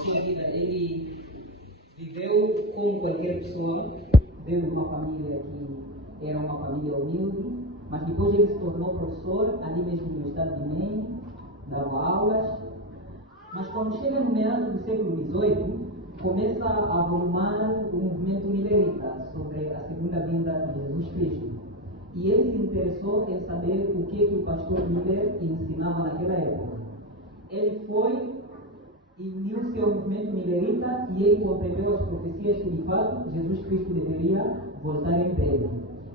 sua vida, ele viveu como qualquer pessoa, veio de uma família que era uma família humilde, mas depois ele se tornou professor, ali mesmo no estado de Maine, dava aulas. Mas quando chega no meado do século XVIII, começa a volumar o movimento milerita sobre a segunda vinda de Jesus Cristo. E ele se interessou em saber o que o pastor Miller ensinava naquela época. Ele foi e uniu-se ao movimento milerita e ele compreendeu as profecias que, de fato, Jesus Cristo deveria voltar em breve.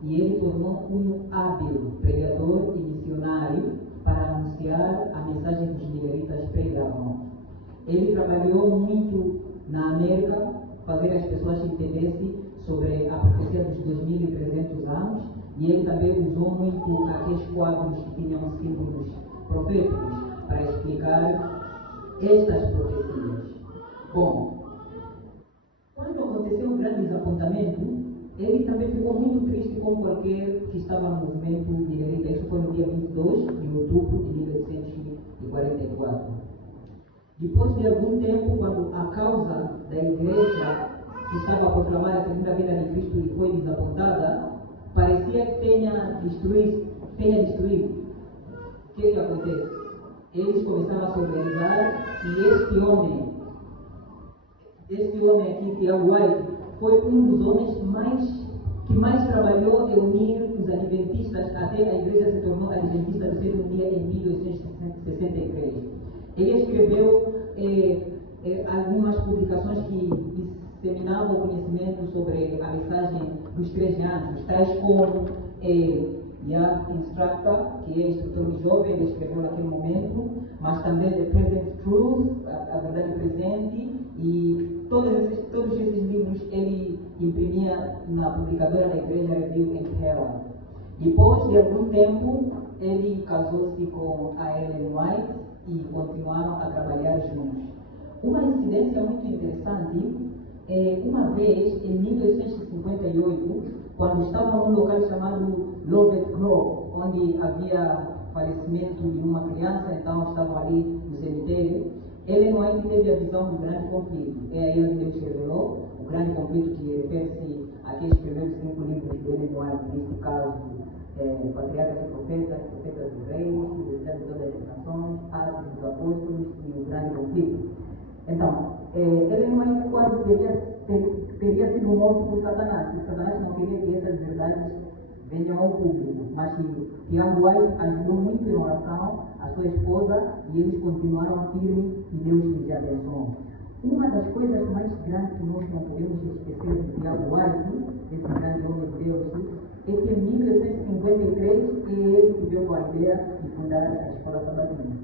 E ele tornou um hábil pregador e missionário para anunciar a mensagem que os mileritas pregavam. Ele trabalhou muito na América, fazer as pessoas entenderem sobre a profecia dos 2300 anos, e ele também usou muito aqueles quadros que tinham símbolos proféticos para explicar estas profecias. Bom, quando aconteceu um grande desapontamento, ele também ficou muito triste como qualquer que estava no movimento milerita. Isso foi no dia 22 de outubro de 1844. Depois de algum tempo, quando a causa da igreja que estava a proclamar a segunda vinda de Cristo foi desapontada, parecia que tenha destruído. O que acontece? Eles começaram a se organizar e este homem aqui, T.L. White, foi um dos homens que mais trabalhou em unir os adventistas, até a igreja se tornou adventista do sétimo dia em 1863. Ele escreveu algumas publicações que disseminavam o conhecimento sobre a mensagem dos 13 anos, tais como Young Instructor, que é instrutor de jovem, ele escreveu naquele momento, mas também The Present Truth, a verdade presente, e todos esses livros ele imprimia na publicadora da igreja Review and Herald. Depois de algum tempo, ele casou-se com a Ellen White e continuaram a trabalhar juntos. Uma incidência muito interessante uma vez, em 1858, quando estavam num local chamado Lovett Grove, onde havia falecimento de uma criança, então estavam ali no cemitério, Ellen White teve a visão do grande conflito. É aí onde Deus revelou o grande conflito, que refere-se àqueles primeiros 5 livros de Ellen White, neste caso, Patriarcas e Profetas, Profetas dos Reis, o Desejo de todas as Nações, Atos dos Apóstolos e o grande conflito. Então, Ellen White quase teria sido morto por Satanás, porque Satanás não queria que essas verdades venham ao público, mas T.L. White ajudou muito em oração a sua esposa e eles continuaram firmes e Deus lhes abençoou. Uma das coisas mais grandes que nós não podemos esquecer de T.L. White, esse grande homem de Deus, é que em 1853 ele que deu a ideia de fundar a Escola Sabatina.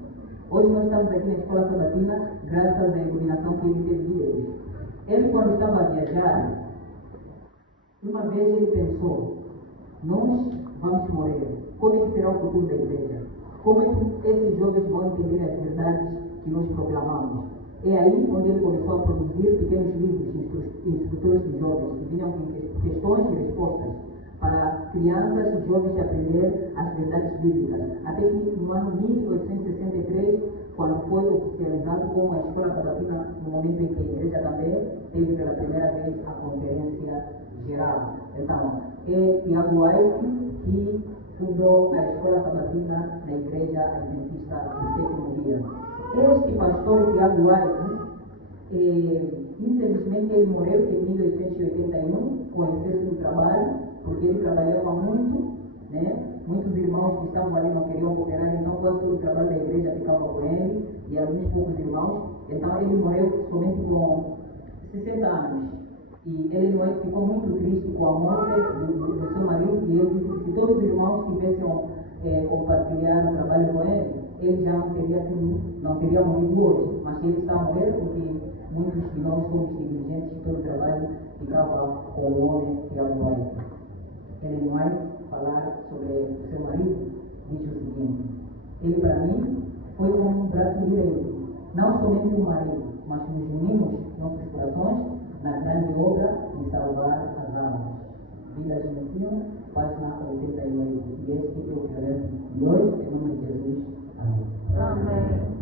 Hoje nós estamos aqui na Escola Sabatina graças à iluminação que ele teve de Deus. Ele, quando estava a viajar, uma vez ele pensou: nós vamos morrer. Como é que será o futuro da igreja? Como é que esses jovens vão entender as verdades que nós proclamamos? É aí onde ele começou a produzir pequenos livros, instrutores de jovens, que vinham com questões e respostas para crianças e jovens aprender as verdades bíblicas. Até que no ano 1863, quando foi oficializado como a Escola Sabatina, no momento em que a igreja também teve pela primeira vez a conferência geral. Então, é T.L. White que fundou a Escola Sabatina na Igreja Adventista do Sétimo Dia. Este pastor T.L. White, infelizmente, ele morreu em 1881 com excesso de trabalho, porque ele trabalhava muito, né? Muitos irmãos que estavam ali não queriam cooperar, então quase todo o trabalho da igreja ficava com ele e alguns poucos irmãos. Então ele morreu somente com 60 anos. E ele ficou muito triste com a morte do seu marido, e ele disse que se todos os irmãos tivessem compartilhado o trabalho com ele já não teria morrido hoje. Mas ele está a morrer porque muitos de nós somos negligentes e todo o trabalho ficava com o homem que é o White. Ellen White falar sobre o seu marido, diz o seguinte: ele para mim foi como um braço direito, não somente um marido, mas nos unimos nossos corações na grande obra de salvar as almas. Vida de Messias, página 88. E este é o projeto de hoje, em nome de Jesus. Amém. Amém.